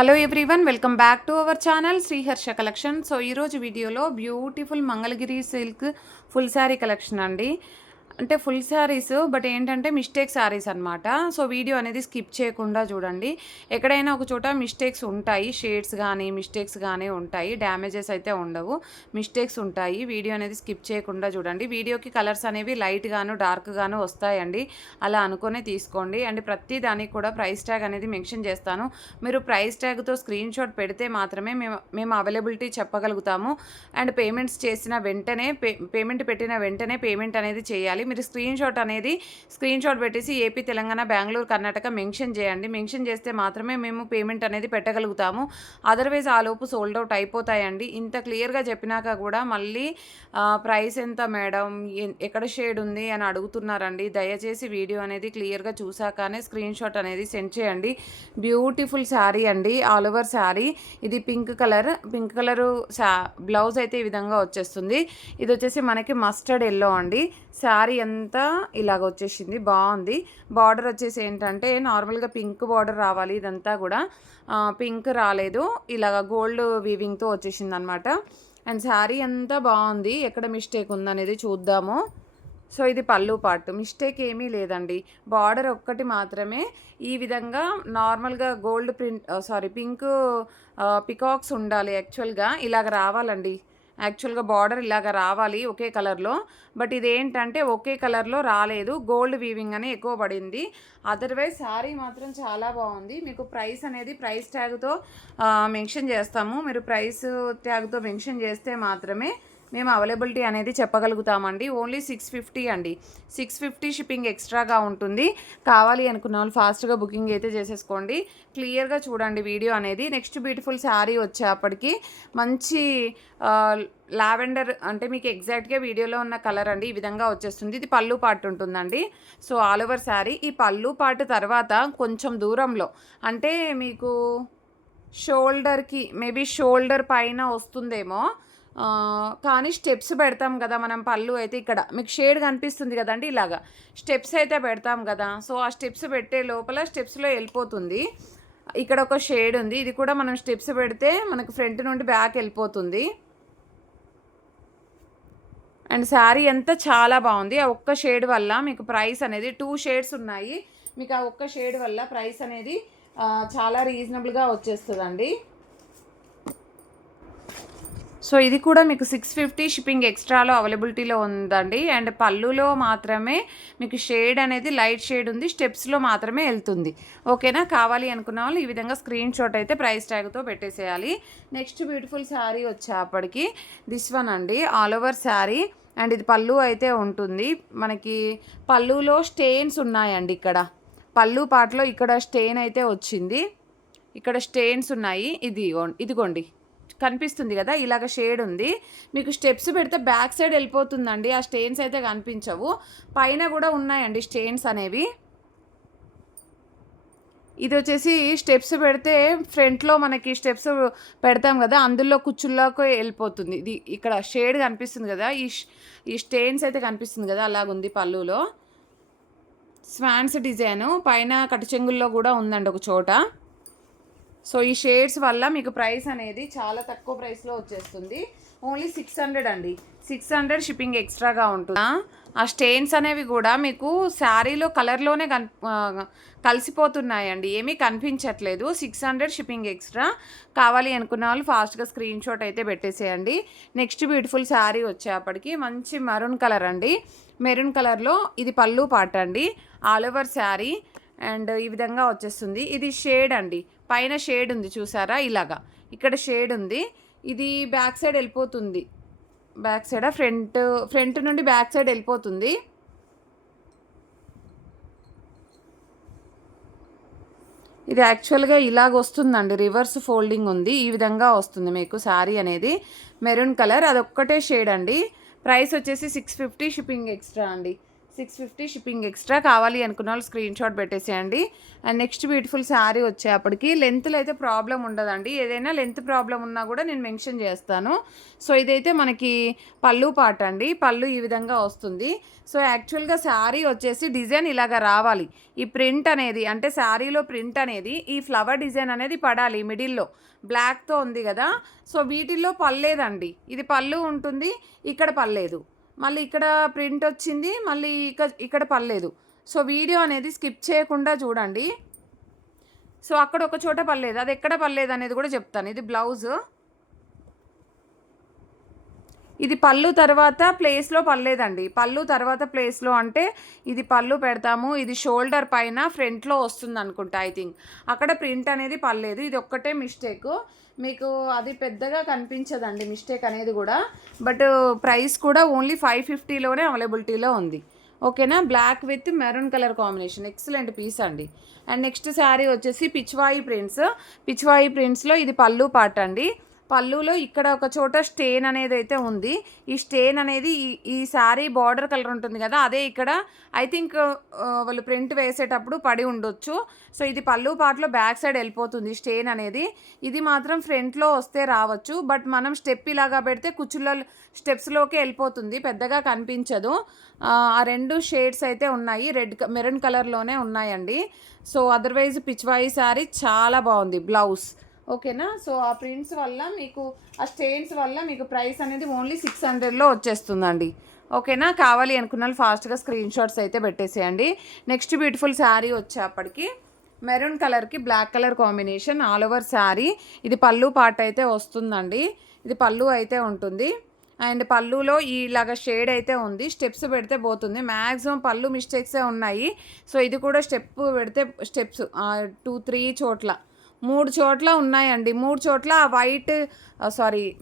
Hello everyone, welcome back to our channel Sriharsha collection. So ఈరోజు వీడియోలో beautiful Mangalagiri silk full sari collection అండి. అంటే full saris, but ఏంటంటే మిస్టేక్ శారీస్ అనమాట. సో వీడియో అనేది స్కిప్ చేయకుండా చూడండి. ఎక్కడైనా ఒక చోట మిస్టేక్స్ ఉంటాయి, షేడ్స్ కానీ మిస్టేక్స్ కానీ ఉంటాయి, డ్యామేజెస్ అయితే ఉండవు, మిస్టేక్స్ ఉంటాయి. వీడియో అనేది స్కిప్ చేయకుండా చూడండి. వీడియోకి కలర్స్ అనేవి లైట్ గాను డార్క్ గాను వస్తాయండి, అలా అనుకునే తీసుకోండి. అండ్ ప్రతి దానికి కూడా ప్రైస్ ట్యాగ్ అనేది మెన్షన్ చేస్తాను. మీరు ప్రైస్ ట్యాగ్తో స్క్రీన్ షాట్ పెడితే మాత్రమే మేము అవైలబిలిటీ చెప్పగలుగుతాము. అండ్ పేమెంట్స్ చేసిన వెంటనే పేమెంట్ పెట్టిన వెంటనే పేమెంట్ అనేది చేయాలి. మీరు స్క్రీన్ షాట్ పెట్టేసి ఏపీ, తెలంగాణ, బెంగళూరు, కర్ణాటక మెన్షన్ చేయండి. మెన్షన్ చేస్తే మాత్రమే మేము పేమెంట్ అనేది పెట్టగలుగుతాము. అదర్వైజ్ ఆ లోపు సోల్డ్ అవుట్ అయిపోతాయండి. ఇంత క్లియర్గా చెప్పినాక కూడా మళ్ళీ ప్రైస్ ఎంత మేడం, ఎక్కడ షేడ్ ఉంది అని అడుగుతున్నారండి. దయచేసి వీడియో అనేది క్లియర్గా చూసాకనే స్క్రీన్ షాట్ అనేది సెండ్ చేయండి. బ్యూటిఫుల్ శారీ అండి, ఆల్ ఓవర్ శారీ. ఇది పింక్ కలరు బ్లౌజ్ అయితే ఈ విధంగా వచ్చేస్తుంది. ఇది వచ్చేసి మనకి మస్టర్డ్ ఎల్లో అండి. శారీ అంతా ఇలాగ వచ్చేసింది, బాగుంది. బార్డర్ వచ్చేసి ఏంటంటే నార్మల్గా పింక్ బార్డర్ రావాలి, ఇదంతా కూడా పింక్ రాలేదు, ఇలాగ గోల్డ్ వీవింగ్తో వచ్చేసింది అనమాట. అండ్ శారీ అంతా బాగుంది. ఎక్కడ మిస్టేక్ ఉందనేది చూద్దాము. సో ఇది పళ్ళు పార్ట్, మిస్టేక్ ఏమీ లేదండి. బార్డర్ ఒక్కటి మాత్రమే ఈ విధంగా నార్మల్గా గోల్డ్ పింక్ పికాక్స్ ఉండాలి. యాక్చువల్గా ఇలాగ రావాలండి. యాక్చువల్గా బార్డర్ ఇలాగ రావాలి ఒకే కలర్లో, బట్ ఇదేంటంటే ఒకే కలర్లో రాలేదు, గోల్డ్ వీవింగ్ అని ఎక్కువ పడింది. అదర్వైజ్ శారీ మాత్రం చాలా బాగుంది. మీకు ప్రైస్ అనేది ప్రైస్ ట్యాగ్తో మెన్షన్ చేస్తాము. మీరు ప్రైస్ ట్యాగ్తో మెన్షన్ చేస్తే మాత్రమే మేము అవైలబిలిటీ అనేది చెప్పగలుగుతామండి. ఓన్లీ 650 అండి, 650 షిప్పింగ్ ఎక్స్ట్రాగా ఉంటుంది. కావాలి అనుకున్న వాళ్ళు ఫాస్ట్గా బుకింగ్ అయితే చేసేసుకోండి. క్లియర్గా చూడండి వీడియో అనేది. నెక్స్ట్ బ్యూటిఫుల్ శారీ వచ్చేప్పటికి మంచి లావెండర్, అంటే మీకు ఎగ్జాక్ట్గా వీడియోలో ఉన్న కలర్ అండి, ఈ విధంగా వచ్చేస్తుంది. ఇది పళ్ళు పార్ట్ ఉంటుందండి. So all over sari. ఈ పళ్ళు పార్ట్ తర్వాత కొంచెం దూరంలో, అంటే మీకు షోల్డర్కి మేబీ షోల్డర్ పైన వస్తుందేమో, కానీ స్టెప్స్ పెడతాం కదా మనం. పళ్ళు అయితే ఇక్కడ మీకు షేడ్ కనిపిస్తుంది కదండి, ఇలాగా స్టెప్స్ అయితే పెడతాం కదా. సో ఆ స్టెప్స్ పెట్టే లోపల స్టెప్స్లో వెళ్ళిపోతుంది. ఇక్కడ ఒక షేడ్ ఉంది, ఇది కూడా మనం స్టెప్స్ పెడితే మనకు ఫ్రంట్ నుండి బ్యాక్ వెళ్ళిపోతుంది. అండ్ శారీ అంతా చాలా బాగుంది. ఆ ఒక్క షేడ్ వల్ల మీకు ప్రైస్ అనేది 2 షేడ్స్ ఉన్నాయి. మీకు ఆ ఒక్క షేడ్ వల్ల ప్రైస్ అనేది చాలా రీజనబుల్గా వచ్చేస్తుందండి. సో ఇది కూడా మీకు 650 షిప్పింగ్ ఎక్స్ట్రాలో అవైలబిలిటీలో ఉందండి. అండ్ పళ్ళులో మాత్రమే మీకు షేడ్ అనేది లైట్ షేడ్ ఉంది, స్టెప్స్లో మాత్రమే వెళ్తుంది. ఓకేనా? కావాలి అనుకున్న వాళ్ళు ఈ విధంగా స్క్రీన్ షాట్ అయితే ప్రైస్ ట్యాగ్తో పెట్టేసేయాలి. నెక్స్ట్ బ్యూటిఫుల్ శారీ వచ్చేప్పటికి దిస్ వన్ అండి, ఆల్ ఓవర్ శారీ. అండ్ ఇది పళ్ళు అయితే ఉంటుంది. మనకి పళ్ళులో స్టెయిన్స్ ఉన్నాయండి. ఇక్కడ పళ్ళు పాటలో ఇక్కడ స్టెయిన్ అయితే వచ్చింది, ఇక్కడ స్టెయిన్స్ ఉన్నాయి. ఇదిగోండి కనిపిస్తుంది కదా, ఇలాగ షేడ్ ఉంది. మీకు స్టెప్స్ పెడితే బ్యాక్ సైడ్ వెళ్ళిపోతుందండి, ఆ స్టెయిన్స్ అయితే కనిపించవు. పైన కూడా ఉన్నాయండి స్టెయిన్స్ అనేవి. ఇది వచ్చేసి స్టెప్స్ పెడితే ఫ్రంట్లో మనకి స్టెప్స్ పెడతాం కదా, అందులో కుచ్చుల్లోకి వెళ్ళిపోతుంది. ఇది ఇక్కడ షేడ్ కనిపిస్తుంది కదా, ఈ స్టెయిన్స్ అయితే కనిపిస్తుంది కదా, అలాగుంది పళ్ళులో. స్వాన్స్ డిజైను పైన కటిచెంగుల్లో కూడా ఉందండి ఒక చోట. సో ఈ షేడ్స్ వల్ల మీకు ప్రైస్ అనేది చాలా తక్కువ ప్రైస్లో వచ్చేస్తుంది. ఓన్లీ 600 అండి, 600 షిప్పింగ్ ఎక్స్ట్రాగా ఉంటుంది. ఆ స్టెయిన్స్ అనేవి కూడా మీకు శారీలో కలర్లోనే కలిసిపోతున్నాయండి, ఏమీ కనిపించట్లేదు. 600 షిప్పింగ్ ఎక్స్ట్రా. కావాలి అనుకున్న వాళ్ళు ఫాస్ట్గా స్క్రీన్ షాట్ అయితే పెట్టేసేయండి. నెక్స్ట్ బ్యూటిఫుల్ శారీ వచ్చేప్పటికి మంచి మెరూన్ కలర్ అండి. మెరూన్ కలర్లో ఇది పళ్ళు పాట అండి, ఆల్ ఓవర్ శారీ. అండ్ ఈ విధంగా వచ్చేస్తుంది. ఇది షేడ్ అండి, పైన షేడ్ ఉంది చూసారా, ఇలాగా ఇక్కడ షేడ్ ఉంది. ఇది బ్యాక్ సైడ్ వెళ్ళిపోతుంది, బ్యాక్ సైడ్ ఫ్రంట్ నుండి బ్యాక్ సైడ్ వెళ్ళిపోతుంది. ఇది యాక్చువల్గా ఇలాగ వస్తుందండి, రివర్స్ ఫోల్డింగ్ ఉంది, ఈ విధంగా వస్తుంది మీకు శారీ అనేది. మెరూన్ కలర్ అదొక్కటే షేడ్ అండి. ప్రైస్ వచ్చేసి 650 షిప్పింగ్ ఎక్స్ట్రా అండి, 650 షిప్పింగ్ ఎక్స్ట్రా. కావాలి అనుకున్న వాళ్ళు స్క్రీన్ షాట్ పెట్టేసేయండి. అండ్ నెక్స్ట్ బ్యూటిఫుల్ శారీ వచ్చేప్పటికి లెంత్లో అయితే ప్రాబ్లం ఉండదండి. ఏదైనా లెంత్ ప్రాబ్లం ఉన్నా కూడా నేను మెన్షన్ చేస్తాను. సో ఇదైతే మనకి పళ్ళు పాట అండి. పళ్ళు ఈ విధంగా వస్తుంది. సో యాక్చువల్గా శారీ వచ్చేసి డిజైన్ ఇలాగా రావాలి. ఈ ప్రింట్ అనేది అంటే శారీలో ప్రింట్ అనేది ఈ ఫ్లవర్ డిజైన్ అనేది పడాలి మిడిల్లో. బ్లాక్తో ఉంది కదా, సో వీటిల్లో పల్లేదండి. ఇది పళ్ళు ఉంటుంది, ఇక్కడ పల్లేదు. మళ్ళీ ఇక్కడ ప్రింట్ వచ్చింది, మళ్ళీ ఇక్కడ పర్లేదు. సో వీడియో అనేది స్కిప్ చేయకుండా చూడండి. సో అక్కడ ఒక చోట పర్లేదు, అది ఎక్కడ పర్లేదు అనేది కూడా చెప్తాను. ఇది బ్లౌజ్, ఇది పళ్ళు తర్వాత ప్లేస్లో పర్లేదండి. పళ్ళు తర్వాత ప్లేస్లో అంటే ఇది పళ్ళు పెడతాము, ఇది షోల్డర్ పైన ఫ్రంట్లో వస్తుంది అనుకుంటా. ఐ థింక్ అక్కడ ప్రింట్ అనేది పర్లేదు. ఇది ఒక్కటే మిస్టేక్. మీకు అది పెద్దగా కనిపించదండి మిస్టేక్ అనేది కూడా. బట్ ప్రైస్ కూడా ఓన్లీ 550లోనే అవైలబిలిటీలో ఉంది. ఓకేనా. Black with maroon colour combination, excellent piece అండి. అండ్ నెక్స్ట్ శారీ వచ్చేసి పిచ్వాయి ప్రింట్స్. పిచ్వాయి ప్రింట్స్లో ఇది పళ్ళు పాట అండి. పళ్ళులో ఇక్కడ ఒక చోట స్టెయిన్ అనేది అయితే ఉంది. ఈ స్టెయిన్ అనేది ఈ శారీ బార్డర్ కలర్ ఉంటుంది కదా, అదే ఇక్కడ ఐ థింక్ వాళ్ళు ప్రింట్ వేసేటప్పుడు పడి ఉండొచ్చు. సో ఇది పళ్ళు పాటలో బ్యాక్ సైడ్ వెళ్ళిపోతుంది స్టెయిన్ అనేది. ఇది మాత్రం ఫ్రంట్లో వస్తే రావచ్చు, బట్ మనం స్టెప్ ఇలాగా పెడితే కుచ్చుల స్టెప్స్లోకి వెళ్ళిపోతుంది, పెద్దగా కనిపించదు. ఆ రెండు షేడ్స్ అయితే ఉన్నాయి, మెరూన్ కలర్లోనే ఉన్నాయండి. సో అదర్వైజ్ పిచ్వాయి శారీ చాలా బాగుంది. బ్లౌజ్ ఓకేనా. సో ఆ ప్రింట్స్ వల్ల మీకు, ఆ స్టెయిన్స్ వల్ల మీకు ప్రైస్ అనేది ఓన్లీ 600లో వచ్చేస్తుందండి. ఓకేనా. కావాలి అనుకున్న వాళ్ళు ఫాస్ట్గా స్క్రీన్ షాట్స్ అయితే పెట్టేసేయండి. నెక్స్ట్ బ్యూటిఫుల్ శారీ వచ్చేప్పటికి మెరూన్ కలర్కి black colour combination all over sari. ఇది పళ్ళు పాట అయితే వస్తుందండి. ఇది పళ్ళు అయితే ఉంటుంది. అండ్ పళ్ళులో ఇలాగ షేడ్ అయితే ఉంది. స్టెప్స్ పెడితే పోతుంది. మ్యాక్సిమం పళ్ళు మిస్టేక్సే ఉన్నాయి. సో ఇది కూడా స్టెప్ పెడితే స్టెప్స్ 2-3 చోట్ల, 3 చోట్ల ఉన్నాయండి. 3 చోట్ల వైట్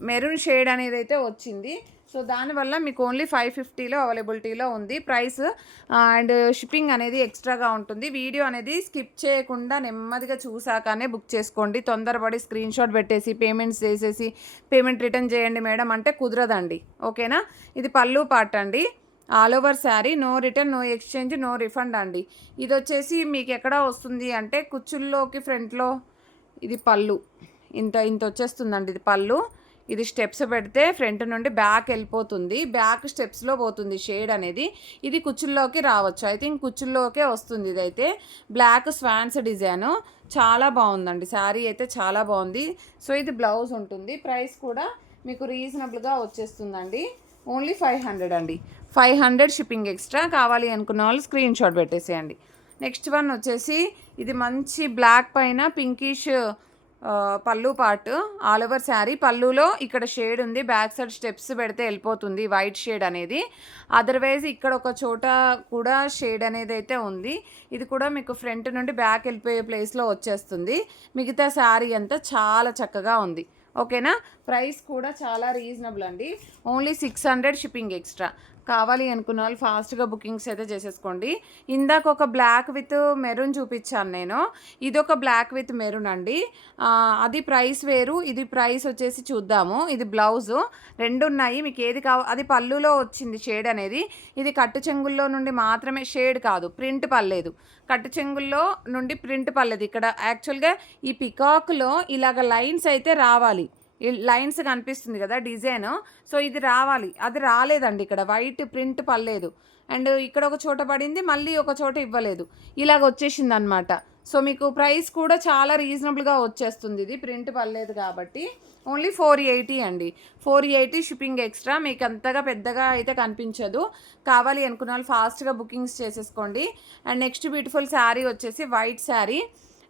మెరూన్ షేడ్ అనేది అయితే వచ్చింది. సో దానివల్ల మీకు ఓన్లీ 550లో అవైలబిలిటీలో ఉంది. ప్రైస్ అండ్ షిప్పింగ్ అనేది ఎక్స్ట్రాగా ఉంటుంది. వీడియో అనేది స్కిప్ చేయకుండా నెమ్మదిగా చూసాకనే బుక్ చేసుకోండి. తొందరపడి స్క్రీన్ షాట్ పెట్టేసి పేమెంట్స్ చేసేసి పేమెంట్ రిటర్న్ చేయండి మేడం అంటే కుదరదండి. ఓకేనా. ఇది పళ్ళు పార్ట్ అండి. All over sari, no return, no exchange, no refund అండి. ఇది వచ్చేసి మీకు ఎక్కడ వస్తుంది అంటే కుచ్చుల్లోకి ఫ్రంట్లో ఇది పళ్ళు ఇంత వచ్చేస్తుందండి. ఇది పళ్ళు. ఇది స్టెప్స్ పెడితే ఫ్రంట్ నుండి బ్యాక్ వెళ్ళిపోతుంది, బ్యాక్ స్టెప్స్లో పోతుంది షేడ్ అనేది. ఇది కుచ్చుల్లోకి రావచ్చు, ఐ థింక్ కుచ్చుల్లోకే వస్తుంది. ఇదైతే బ్లాక్ స్వాన్స్ డిజైను, చాలా బాగుందండి శారీ అయితే, చాలా బాగుంది. సో ఇది బ్లౌజ్ ఉంటుంది. ప్రైస్ కూడా మీకు రీజనబుల్గా వచ్చేస్తుందండి. ఓన్లీ 500 అండి. 500 షిప్పింగ్ ఎక్స్ట్రా. కావాలి అనుకున్న వాళ్ళు స్క్రీన్ షాట్ పెట్టేసేయండి. నెక్స్ట్ వన్ వచ్చేసి ఇది మంచి బ్లాక్ పైన పింకిష్ పళ్ళు పార్ట్ ఆల్ ఓవర్ శారీ. పళ్ళులో ఇక్కడ షేడ్ ఉంది, బ్యాక్ సైడ్ స్టెప్స్ పెడితే వెళ్ళిపోతుంది వైట్ షేడ్ అనేది. అదర్వైజ్ ఇక్కడ ఒక చోట కూడా షేడ్ అనేది అయితే ఉంది. ఇది కూడా మీకు ఫ్రంట్ నుండి బ్యాక్ వెళ్ళిపోయే ప్లేస్లో వచ్చేస్తుంది. మిగతా శారీ అంతా చాలా చక్కగా ఉంది. ఓకేనా. ప్రైస్ కూడా చాలా రీజనబుల్ అండి. Only 600 shipping extra. కావాలి అనుకున్న వాళ్ళు ఫాస్ట్గా బుకింగ్స్ అయితే చేసేసుకోండి. ఇందాక ఒక బ్లాక్ విత్ మెరూన్ చూపించాను నేను, ఇదొక బ్లాక్ విత్ మెరూన్ అండి. అది ప్రైస్ వేరు, ఇది ప్రైస్ వచ్చేసి చూద్దాము. ఇది బ్లౌజు, రెండు ఉన్నాయి. మీకు ఏది అది పళ్ళులో వచ్చింది షేడ్ అనేది. ఇది కట్టు చెంగుల్లో నుండి మాత్రమే షేడ్ కాదు, ప్రింట్ పర్లేదు. కట్టు చెంగుల్లో నుండి ప్రింట్ పర్లేదు. ఇక్కడ యాక్చువల్గా ఈ పికాక్లో ఇలాగ లైన్స్ అయితే రావాలి, ఈ లైన్స్ కనిపిస్తుంది కదా డిజైన్. సో ఇది రావాలి, అది రాలేదండి. ఇక్కడ వైట్ ప్రింట్ పర్లేదు. అండ్ ఇక్కడ ఒక చోట పడింది, మళ్ళీ ఒక చోట ఇవ్వలేదు, ఇలాగ వచ్చేసింది అనమాట. సో మీకు ప్రైస్ కూడా చాలా రీజనబుల్గా వచ్చేస్తుంది. ఇది ప్రింట్ పర్లేదు కాబట్టి ఓన్లీ 480 అండి. 480 షిప్పింగ్ ఎక్స్ట్రా. మీకు అంతగా పెద్దగా అయితే కనిపించదు. కావాలి అనుకున్న వాళ్ళు ఫాస్ట్గా బుకింగ్స్ చేసేసుకోండి. అండ్ నెక్స్ట్ బ్యూటిఫుల్ శారీ వచ్చేసి white sari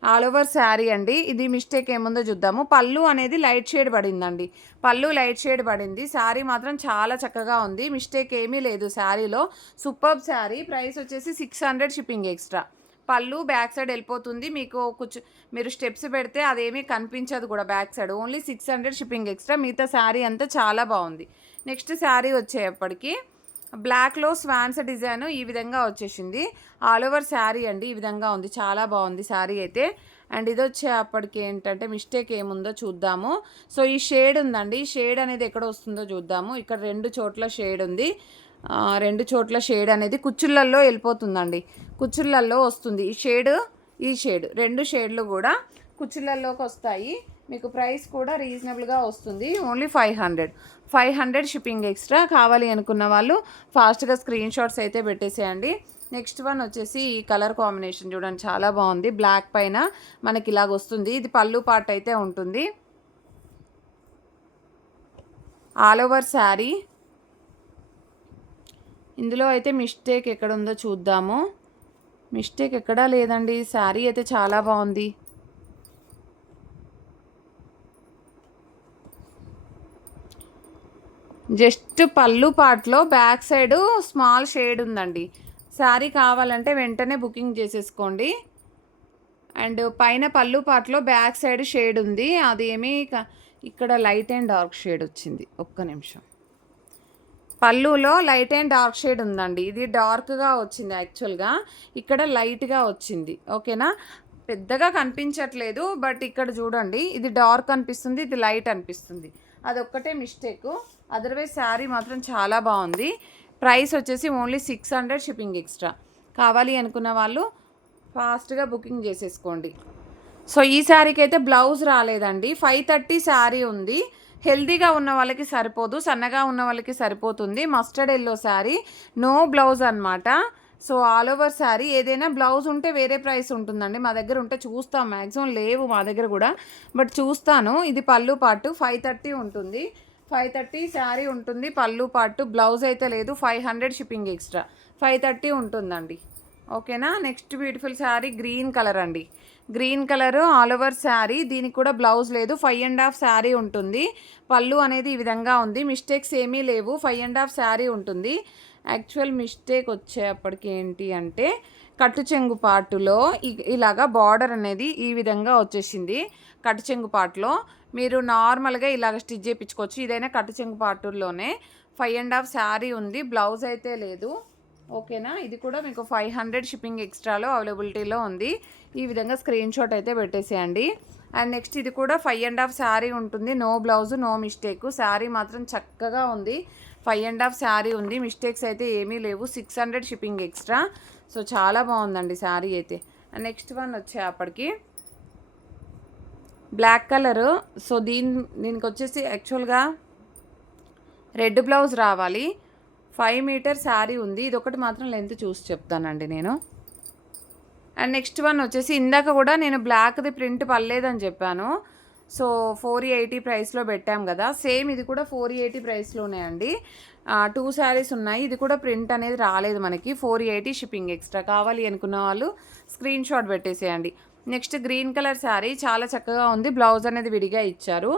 all over sari అండి. ఇది మిస్టేక్ ఏముందో చూద్దాము. పళ్ళు అనేది లైట్ షేడ్ పడిందండి, పళ్ళు లైట్ షేడ్ పడింది. శారీ మాత్రం చాలా చక్కగా ఉంది, మిస్టేక్ ఏమీ లేదు శారీలో. సూపర్బ్ శారీ. ప్రైస్ వచ్చేసి 600 షిప్పింగ్ ఎక్స్ట్రా. పళ్ళు బ్యాక్ సైడ్ వెళ్ళిపోతుంది, మీకు మీరు స్టెప్స్ పెడితే అదేమీ కనిపించదు కూడా back side. Only 600 shipping extra. మిగతా శారీ అంతా చాలా బాగుంది. నెక్స్ట్ శారీ వచ్చేప్పటికి బ్లాక్లో స్వాన్స్ డిజైన్ ఈ విధంగా వచ్చేసింది. ఆల్ ఓవర్ శారీ అండి ఈ విధంగా ఉంది, చాలా బాగుంది శారీ అయితే. అండ్ ఇది వచ్చేప్పటికి ఏంటంటే మిస్టేక్ ఏముందో చూద్దాము. సో ఈ షేడ్ ఉందండి, షేడ్ అనేది ఎక్కడ వస్తుందో చూద్దాము. ఇక్కడ 2 చోట్ల షేడ్ ఉంది. రెండు చోట్ల షేడ్ అనేది కుచ్చుళ్ళల్లో వెళ్ళిపోతుందండి, కుచ్చుళ్ళల్లో వస్తుంది ఈ షేడ్ రెండు షేడ్లు కూడా కుచ్చుళ్ళల్లోకి వస్తాయి. మీకు ప్రైస్ కూడా రీజనబుల్గా వస్తుంది. Only 500 shipping extra. కావాలి అనుకున్న వాళ్ళు ఫాస్ట్గా స్క్రీన్ షాట్స్ అయితే పెట్టేసేయండి. నెక్స్ట్ వన్ వచ్చేసి ఈ కలర్ కాంబినేషన్ చూడండి, చాలా బాగుంది. బ్లాక్ పైన మనకి ఇలాగ వస్తుంది. ఇది పళ్ళు పార్ట్ అయితే ఉంటుంది. All over sari. ఇందులో అయితే మిస్టేక్ ఎక్కడ ఉందో చూద్దాము. మిస్టేక్ ఎక్కడా లేదండి, శారీ అయితే చాలా బాగుంది. జస్ట్ పళ్ళు పార్ట్లో బ్యాక్ సైడ్ స్మాల్ షేడ్ ఉందండి. శారీ కావాలంటే వెంటనే బుకింగ్ చేసేసుకోండి. అండ్ పైన పళ్ళు పార్ట్లో బ్యాక్ సైడ్ షేడ్ ఉంది, అది ఏమీ ఇక్కడ లైట్ అండ్ డార్క్ షేడ్ వచ్చింది. ఒక్క నిమిషం, పళ్ళులో లైట్ అండ్ డార్క్ షేడ్ ఉందండి. ఇది డార్క్గా వచ్చింది, యాక్చువల్గా ఇక్కడ లైట్గా వచ్చింది. ఓకేనా, పెద్దగా కనిపించట్లేదు, బట్ ఇక్కడ చూడండి ఇది డార్క్ అనిపిస్తుంది, ఇది లైట్ అనిపిస్తుంది. అదొక్కటే మిస్టేక్, అదర్వైజ్ శారీ మాత్రం చాలా బాగుంది. ప్రైస్ వచ్చేసి ఓన్లీ 600 షిప్పింగ్ ఎక్స్ట్రా. కావాలి అనుకున్న వాళ్ళు ఫాస్ట్గా బుకింగ్ చేసేసుకోండి. సో ఈ శారీకి అయితే బ్లౌజ్ రాలేదండి. 530 శారీ ఉంది. హెల్దీగా ఉన్న వాళ్ళకి సరిపోదు, సన్నగా ఉన్న వాళ్ళకి సరిపోతుంది. Mustard yellow sari, no blouse అనమాట. So all over sari. ఏదైనా బ్లౌజ్ ఉంటే వేరే ప్రైస్ ఉంటుందండి, మా దగ్గర ఉంటే చూస్తాం. మ్యాక్సిమం లేవు మా దగ్గర కూడా, బట్ చూస్తాను. ఇది పళ్ళు పార్టు 530 ఉంటుంది. 530 శారీ ఉంటుంది, పళ్ళు పార్టు. బ్లౌజ్ అయితే లేదు. 500 షిప్పింగ్ ఎక్స్ట్రా. 530 ఉంటుందండి. ఓకేనా. Next beautiful sari green colour అండి. Green colour all over sari. దీనికి కూడా బ్లౌజ్ లేదు. 5.5 శారీ ఉంటుంది. పళ్ళు అనేది ఈ విధంగా ఉంది. మిస్టేక్స్ ఏమీ లేవు. 5.5 శారీ ఉంటుంది. యాక్చువల్ మిస్టేక్ వచ్చేప్పటికి ఏంటి అంటే కట్టు చెంగు పార్టులో ఇలాగా బార్డర్ అనేది ఈ విధంగా వచ్చేసింది. కట్టు చెంగు పార్ట్లో మీరు నార్మల్గా ఇలాగ స్టిచ్ చేయించుకోవచ్చు. ఇదైనా కట్టు చెంగు పార్టుల్లోనే 5.5 శారీ ఉంది. బ్లౌజ్ అయితే లేదు. ఓకేనా. ఇది కూడా మీకు 500 షిప్పింగ్ ఎక్స్ట్రాలో అవైలబిలిటీలో ఉంది. ఈ విధంగా స్క్రీన్ షాట్ అయితే పెట్టేసేయండి. అండ్ నెక్స్ట్ ఇది కూడా 5.5 శారీ ఉంటుంది. No blouse, no mistake. Sari మాత్రం చక్కగా ఉంది. 5.5 శారీ ఉంది. మిస్టేక్స్ అయితే ఏమీ లేవు. 600 షిప్పింగ్ ఎక్స్ట్రా. సో చాలా బాగుందండి శారీ అయితే. అండ్ నెక్స్ట్ వన్ వచ్చేప్పటికి బ్లాక్ కలరు. సో దీనికి వచ్చేసి యాక్చువల్గా రెడ్ బ్లౌజ్ రావాలి. 5 మీటర్ శారీ ఉంది. ఇది ఒకటి మాత్రం లెంత్ చూసి చెప్తానండి నేను. అండ్ నెక్స్ట్ వన్ వచ్చేసి ఇందాక కూడా నేను బ్లాక్ది ప్రింట్ పర్లేదని చెప్పాను. సో 480 ప్రైస్లో పెట్టాం కదా, సేమ్ ఇది కూడా 480 ప్రైస్లోనే అండి. 2 శారీస్ ఉన్నాయి. ఇది కూడా ప్రింట్ అనేది రాలేదు మనకి. 480 షిప్పింగ్ ఎక్స్ట్రా. కావాలి అనుకున్న వాళ్ళు స్క్రీన్ షాట్ పెట్టేసేయండి. నెక్స్ట్ గ్రీన్ కలర్ శారీ చాలా చక్కగా ఉంది. బ్లౌజ్ అనేది విడిగా ఇచ్చారు.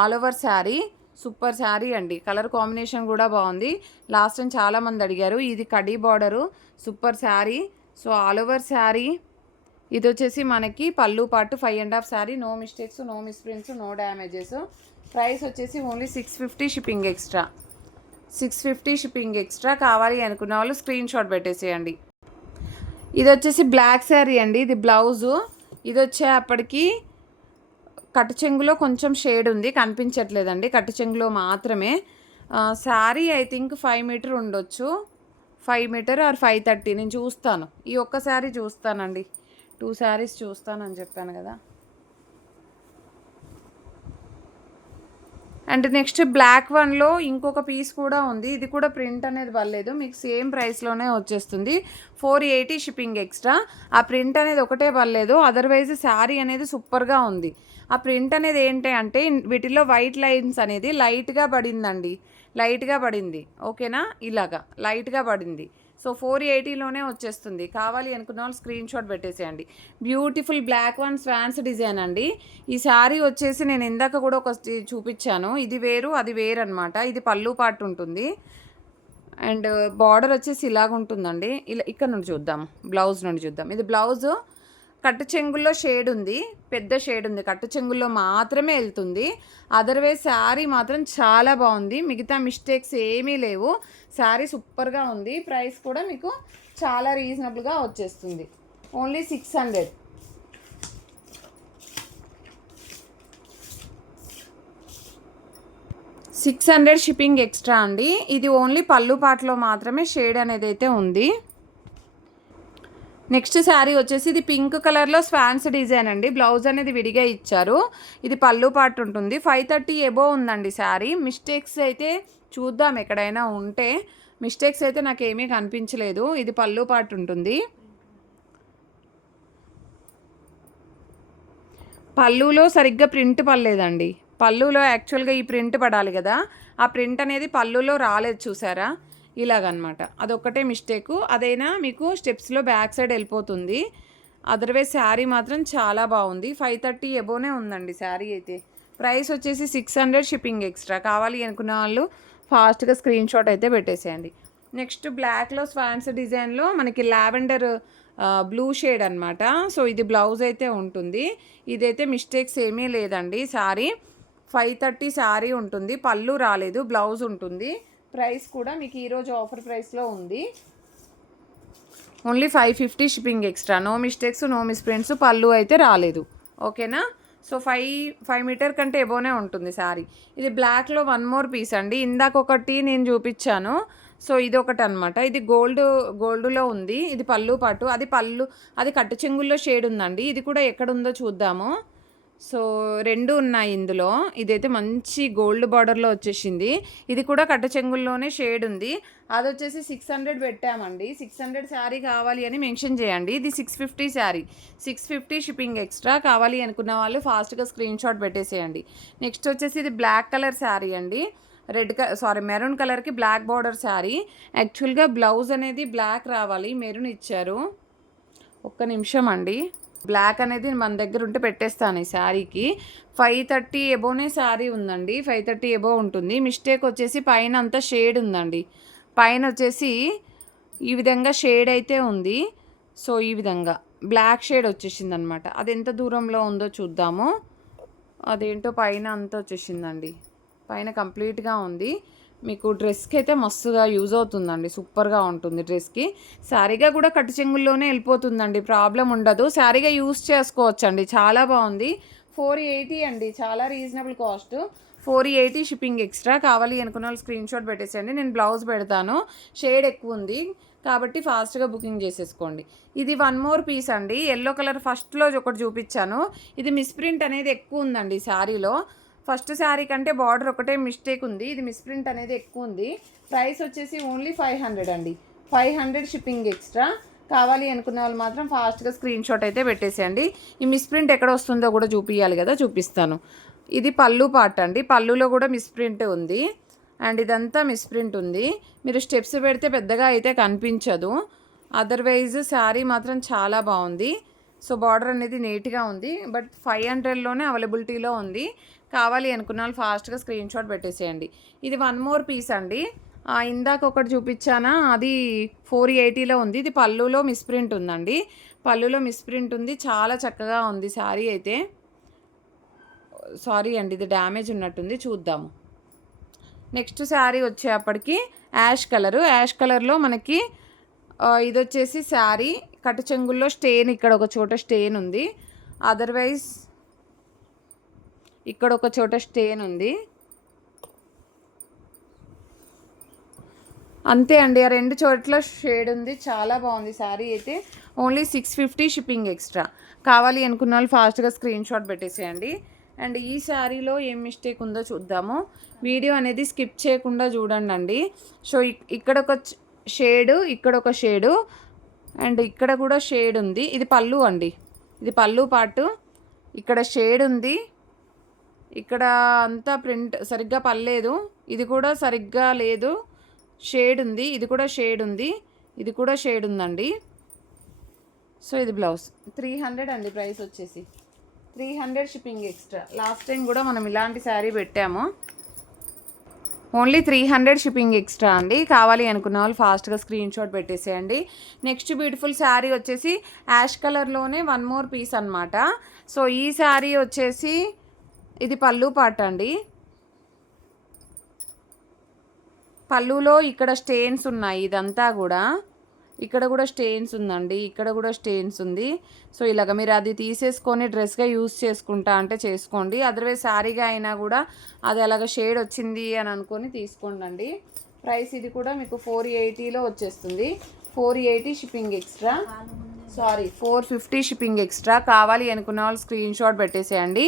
All over sari super sari అండి. కలర్ కాంబినేషన్ కూడా బాగుంది. లాస్ట్ టైం చాలామంది అడిగారు. ఇది కడీ border, super sari. So all over sari. ఇది వచ్చేసి మనకి పళ్ళు part 5.5 sari. No mistakes, no misprints, no damages. Price వచ్చేసి only 650 shipping extra. 650 shipping extra. కావాలి అనుకున్న వాళ్ళు స్క్రీన్ షాట్ పెట్టేసేయండి. ఇది వచ్చేసి బ్లాక్ శారీ అండి. ఇది బ్లౌజు. ఇది వచ్చేప్పటికి కట్టు చెంగులో కొంచెం షేడ్ ఉంది, కనిపించట్లేదండి. కట్టు చెంగులో మాత్రమే. శారీ ఐ థింక్ 5 మీటర్ ఉండొచ్చు. 5 మీటర్ ఆర్ 530. నేను చూస్తాను. ఈ ఒక్క శారీ చూస్తానండి. 2 శారీస్ చూస్తానని చెప్పాను కదా. అండ్ నెక్స్ట్ బ్లాక్ వన్లో ఇంకొక పీస్ కూడా ఉంది. ఇది కూడా ప్రింట్ అనేది పర్లేదు, మీకు సేమ్ ప్రైస్లోనే వచ్చేస్తుంది. 480 షిప్పింగ్ ఎక్స్ట్రా. ఆ ప్రింట్ అనేది ఒకటే పర్లేదు, అదర్వైజ్ శారీ అనేది సూపర్గా ఉంది. ఆ ప్రింట్ అనేది ఏంటి అంటే వీటిలో వైట్ లైన్స్ అనేది లైట్గా పడిందండి, లైట్గా పడింది. ఓకేనా, ఇలాగా లైట్గా పడింది. సో 480లోనే వచ్చేస్తుంది. కావాలి అనుకున్న వాళ్ళు స్క్రీన్ షాట్ పెట్టేసేయండి. Beautiful black one swans design అండి. ఈ శారీ వచ్చేసి నేను ఇందాక కూడా ఒక చూపించాను. ఇది వేరు, అది వేరు అనమాట. ఇది పళ్ళు పార్ట్ ఉంటుంది. అండ్ బార్డర్ వచ్చేసి ఇలాగ ఉంటుందండి. ఇలా ఇక్కడ నుండి చూద్దాం, బ్లౌజ్ నుండి చూద్దాం. ఇది బ్లౌజ్ కట్టు చెంగుల్లో షేడ్ ఉంది, పెద్ద షేడ్ ఉంది. కట్టు చెంగుల్లో మాత్రమే వెళ్తుంది. అదర్వైజ్ శారీ మాత్రం చాలా బాగుంది. మిగతా మిస్టేక్స్ ఏమీ లేవు. శారీ సూపర్గా ఉంది. ప్రైస్ కూడా మీకు చాలా రీజనబుల్గా వచ్చేస్తుంది. ఓన్లీ 600. 600 షిప్పింగ్ ఎక్స్ట్రా అండి. ఇది ఓన్లీ పళ్ళు పాటలో మాత్రమే షేడ్ అనేది అయితే ఉంది. నెక్స్ట్ శారీ వచ్చేసి ఇది పింక్ కలర్లో స్వాన్స్ డిజైన్ అండి. బ్లౌజ్ అనేది విడిగా ఇచ్చారు. ఇది పళ్ళు పాటు ఉంటుంది. 530 ఎబో ఉందండి శారీ. మిస్టేక్స్ అయితే చూద్దాం, ఎక్కడైనా ఉంటే. మిస్టేక్స్ అయితే నాకేమీ కనిపించలేదు. ఇది పళ్ళు పాటు ఉంటుంది. పళ్ళులో సరిగ్గా ప్రింట్ పడలేదండి. పళ్ళులో యాక్చువల్గా ఈ ప్రింట్ పడాలి కదా, ఆ ప్రింట్ అనేది పళ్ళులో రాలేదు, చూసారా, ఇలాగనమాట. అదొక్కటే మిస్టేకు. అదైనా మీకు స్టెప్స్లో బ్యాక్ సైడ్ వెళ్ళిపోతుంది. అదర్వైజ్ శారీ మాత్రం చాలా బాగుంది. 530 ఎబోనే ఉందండి శారీ అయితే. ప్రైస్ వచ్చేసి 600 షిప్పింగ్ ఎక్స్ట్రా. కావాలి అనుకున్న వాళ్ళు ఫాస్ట్గా స్క్రీన్ షాట్ అయితే పెట్టేసేయండి. నెక్స్ట్ బ్లాక్లో స్వాన్స్ డిజైన్లో మనకి లావెండర్ బ్లూ షేడ్ అనమాట. సో ఇది బ్లౌజ్ అయితే ఉంటుంది. ఇదైతే మిస్టేక్స్ ఏమీ లేదండి. శారీ 530 శారీ ఉంటుంది. పళ్ళు రాలేదు, బ్లౌజ్ ఉంటుంది. ప్రైస్ కూడా మీకు ఈరోజు ఆఫర్ ప్రైస్లో ఉంది. Only 550 shipping extra. No mistakes, no misprints. పళ్ళు అయితే రాలేదు. ఓకేనా. సో 5 మీటర్ కంటే ఎబోనే ఉంటుంది శారీ. ఇది బ్లాక్లో వన్ మోర్ పీస్ అండి. ఇందాక ఒకటి నేను చూపించాను. సో ఇది ఒకటి అనమాట. ఇది గోల్డ్లో ఉంది. ఇది పళ్ళు పాటు. అది కట్టు చెంగుల్లో షేడ్ ఉందండి. ఇది కూడా ఎక్కడుందో చూద్దాము. సో 2 ఉన్నాయి ఇందులో. ఇదైతే మంచి గోల్డ్ బార్డర్లో వచ్చేసింది. ఇది కూడా కట్ట చెంగుల్లోనే షేడ్ ఉంది. అది వచ్చేసి 600 పెట్టామండి. 600 శారీ కావాలి అని మెన్షన్ చేయండి. ఇది 650 శారీ. 650 shipping extra. కావాలి అనుకున్న వాళ్ళు ఫాస్ట్గా స్క్రీన్ షాట్ పెట్టేసేయండి. నెక్స్ట్ వచ్చేసి ఇది బ్లాక్ కలర్ శారీ అండి. మెరూన్ కలర్కి బ్లాక్ బార్డర్ శారీ. యాక్చువల్గా బ్లౌజ్ అనేది బ్లాక్ రావాలి, మెరూన్ ఇచ్చారు. ఒక్క నిమిషం అండి. బ్లాక్ అనేది మన దగ్గర ఉంటే పెట్టేస్తాను ఈ శారీకి. 530 ఎబోనే శారీ ఉందండి. 530 ఎబో ఉంటుంది. మిస్టేక్ వచ్చేసి పైన అంతా షేడ్ ఉందండి. పైన వచ్చేసి ఈ విధంగా షేడ్ అయితే ఉంది. సో ఈ విధంగా బ్లాక్ షేడ్ వచ్చేసింది అనమాట. అది ఎంత దూరంలో ఉందో చూద్దాము. అదేంటో పైన అంతా వచ్చేసిందండి. పైన కంప్లీట్గా ఉంది. మీకు డ్రెస్కి అయితే మస్తుగా యూజ్ అవుతుందండి. సూపర్గా ఉంటుంది డ్రెస్కి. శారీగా కూడా కట్టు చెంగుల్లోనే వెళ్ళిపోతుందండి, ప్రాబ్లం ఉండదు. శారీగా యూజ్ చేసుకోవచ్చండి. చాలా బాగుంది. 480 అండి. చాలా రీజనబుల్ కాస్ట్. 480 shipping extra. కావాలి అనుకున్న వాళ్ళు స్క్రీన్ షాట్ పెట్టేసేయండి. నేను బ్లౌజ్ పెడతాను. షేడ్ ఎక్కువ ఉంది కాబట్టి ఫాస్ట్గా బుకింగ్ చేసేసుకోండి. ఇది వన్ మోర్ పీస్ అండి. ఎల్లో కలర్ ఫస్ట్లో ఒకటి చూపించాను. ఇది మిస్ప్రింట్ అనేది ఎక్కువ ఉందండి శారీలో. ఫస్ట్ శారీ కంటే బార్డర్ ఒకటే మిస్టేక్ ఉంది. ఇది మిస్ప్రింట్ అనేది ఎక్కువ ఉంది. ప్రైస్ వచ్చేసి ఓన్లీ 500 అండి. 500 షిప్పింగ్ ఎక్స్ట్రా. కావాలి అనుకున్న వాళ్ళు మాత్రం ఫాస్ట్గా స్క్రీన్ షాట్ అయితే పెట్టేసేయండి. ఈ మిస్ప్రింట్ ఎక్కడ వస్తుందో కూడా చూపించాలి కదా, చూపిస్తాను. ఇది పళ్ళు పార్ట్ అండి. పళ్ళులో కూడా మిస్ప్రింట్ ఉంది అండ్ ఇదంతా మిస్ప్రింట్ ఉంది. మీరు స్టెప్స్ పెడితే పెద్దగా అయితే కనిపించదు. అదర్వైజ్ శారీ మాత్రం చాలా బాగుంది. సో బార్డర్ అనేది నీట్గా ఉంది. బట్ 500లోనే అవైలబిలిటీలో ఉంది. కావాలి అనుకున్న వాళ్ళు ఫాస్ట్గా స్క్రీన్ షాట్ పెట్టేసేయండి. ఇది వన్ మోర్ పీస్ అండి. ఇందాక ఒకటి చూపించానా, అది 480లో ఉంది. ఇది పళ్ళులో మిస్ప్రింట్ ఉందండి. పళ్ళులో మిస్ప్రింట్ ఉంది. చాలా చక్కగా ఉంది శారీ అయితే. సారీ అండి, ఇది డ్యామేజ్ ఉన్నట్టుంది, చూద్దాము. నెక్స్ట్ శారీ వచ్చేప్పటికి యాష్ కలరు. యాష్ కలర్లో మనకి ఇది వచ్చేసి శారీ కట్టు చెంగుల్లో స్టెయిన్, ఇక్కడ ఒక చోట స్టెయిన్ ఉంది. అదర్వైజ్ ఇక్కడ ఒక చోట స్టెయిన్ ఉంది. అంతే అండి. ఆ 2 చోట్ల షేడ్ ఉంది. చాలా బాగుంది శారీ అయితే. Only 650 shipping extra. కావాలి అనుకున్న వాళ్ళు ఫాస్ట్గా స్క్రీన్ షాట్ పెట్టేసేయండి. అండ్ ఈ శారీలో ఏం మిస్టేక్ ఉందో చూద్దాము. వీడియో అనేది స్కిప్ చేయకుండా చూడండి. సో ఇక్కడ ఒక షేడు, ఇక్కడ ఒక షేడు అండ్ ఇక్కడ కూడా షేడ్ ఉంది. ఇది పళ్ళు అండి. ఇది పళ్ళు పార్టు. ఇక్కడ షేడ్ ఉంది. ఇక్కడ అంతా ప్రింట్ సరిగ్గా పడలేదు. ఇది కూడా సరిగ్గా లేదు, షేడ్ ఉంది. ఇది కూడా షేడ్ ఉంది. ఇది కూడా షేడ్ ఉందండి. సో ఇది బ్లౌజ్. 300 అండి. ప్రైస్ వచ్చేసి 300 షిప్పింగ్ ఎక్స్ట్రా. లాస్ట్ టైం కూడా మనం ఇలాంటి శారీ పెట్టాము. ఓన్లీ 300 షిప్పింగ్ ఎక్స్ట్రా అండి. కావాలి అనుకున్న వాళ్ళు ఫాస్ట్గా స్క్రీన్ షాట్ పెట్టేసేయండి. నెక్స్ట్ బ్యూటిఫుల్ శారీ వచ్చేసి యాష్ కలర్లోనే వన్ మోర్ పీస్ అనమాట. సో ఈ శారీ వచ్చేసి ఇది పళ్ళు పార్ట్ అండి. పళ్ళులో ఇక్కడ స్టెయిన్స్ ఉన్నాయి. ఇదంతా కూడా ఇక్కడ కూడా స్టెయిన్స్ ఉందండి, ఇక్కడ కూడా స్టెయిన్స్ ఉంది. సో ఇలాగ మీరు అది తీసేసుకొని డ్రెస్గా యూస్ చేసుకుంటా అంటే చేసుకోండి. అదర్వైజ్ శారీగా అయినా కూడా అది అలాగ షేడ్ వచ్చింది అని అనుకొని తీసుకోండి. ప్రైస్ ఇది కూడా మీకు 480లో వచ్చేస్తుంది. 480 షిప్పింగ్ ఎక్స్ట్రా, 450 షిప్పింగ్ ఎక్స్ట్రా. కావాలి అనుకున్న వాళ్ళు స్క్రీన్ షాట్ పెట్టేసేయండి.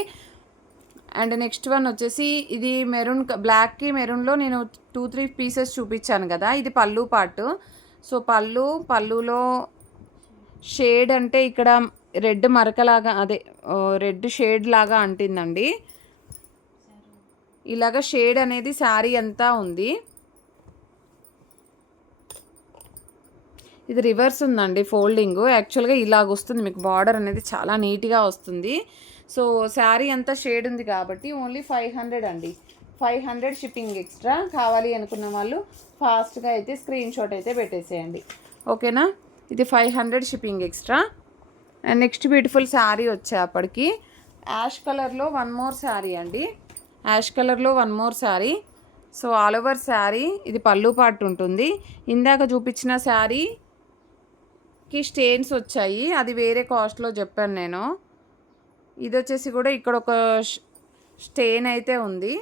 అండ్ నెక్స్ట్ వన్ వచ్చేసి ఇది మెరూన్, బ్లాక్కి మెరూన్లో నేను 2-3 పీసెస్ చూపించాను కదా, ఇది పళ్ళు పార్ట్. సో పళ్ళులో షేడ్ అంటే ఇక్కడ రెడ్ మరకలాగా, అదే రెడ్ షేడ్ లాగా అంటిందండి. ఇలాగ షేడ్ అనేది శారీ అంతా ఉంది. ఇది రివర్స్ ఉందండి ఫోల్డింగ్. యాక్చువల్గా ఇలాగ వస్తుంది మీకు, బార్డర్ అనేది చాలా నీట్గా వస్తుంది. సో శారీ అంతా షేడ్ ఉంది కాబట్టి ఓన్లీ 500 అండి. 500 షిప్పింగ్ ఎక్స్ట్రా. కావాలి అనుకున్న వాళ్ళు ఫాస్ట్గా అయితే స్క్రీన్ షాట్ అయితే పెట్టేసేయండి, ఓకేనా. ఇది 500 shipping extra. And next beautiful sari వచ్చేప్పటికి యాష్ కలర్లో వన్ మోర్ శారీ అండి. యాష్ కలర్లో one more sari. So all over sari ఇది పళ్ళు పార్ట్ ఉంటుంది. ఇందాక చూపించిన శారీకి స్టెయిన్స్ వచ్చాయి, అది వేరే కాస్ట్లో చెప్పాను నేను. ఇది వచ్చేసి కూడా ఇక్కడ ఒక స్టెయిన్ అయితే ఉంది.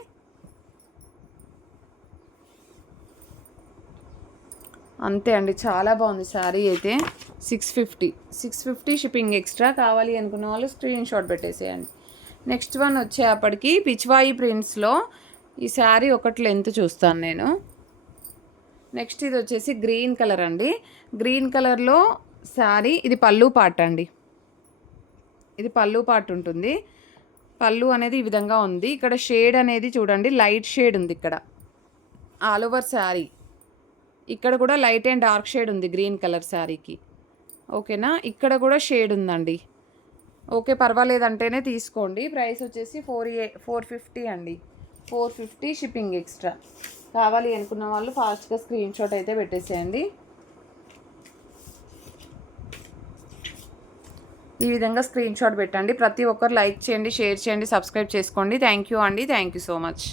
అంతే అండి, చాలా బాగుంది శారీ అయితే. 650 షిప్పింగ్ ఎక్స్ట్రా. కావాలి అనుకున్న వాళ్ళు స్క్రీన్ షాట్ పెట్టేసేయండి. నెక్స్ట్ వన్ వచ్చేప్పటికి పిచ్వాయి ప్రింట్స్లో ఈ శారీ ఒకటి లెంత్ చూస్తాను నేను. నెక్స్ట్ ఇది వచ్చేసి గ్రీన్ కలర్ అండి. గ్రీన్ కలర్లో శారీ, ఇది పళ్ళు పార్ట్ అండి. ఇది పళ్ళు పార్ట్ ఉంటుంది. పళ్ళు అనేది ఈ విధంగా ఉంది. ఇక్కడ షేడ్ అనేది చూడండి, లైట్ షేడ్ ఉంది ఇక్కడ ఆల్ ఓవర్ శారీ. ఇక్కడ కూడా లైట్ అండ్ డార్క్ షేడ్ ఉంది గ్రీన్ కలర్ శారీకి, ఓకేనా. ఇక్కడ కూడా షేడ్ ఉందండి. ఓకే, పర్వాలేదంటేనే తీసుకోండి. ప్రైస్ వచ్చేసి 450 అండి. 450 షిప్పింగ్ ఎక్స్ట్రా. కావాలి అనుకున్న వాళ్ళు ఫాస్ట్గా స్క్రీన్ షాట్ అయితే పెట్టేసేయండి. ఈ విధంగా స్క్రీన్ షాట్ పెట్టండి. ప్రతి ఒక్కరు లైక్ చేయండి, షేర్ చేయండి, సబ్స్క్రైబ్ చేసుకోండి. థ్యాంక్ యూ అండి, థ్యాంక్ యూ సో మచ్.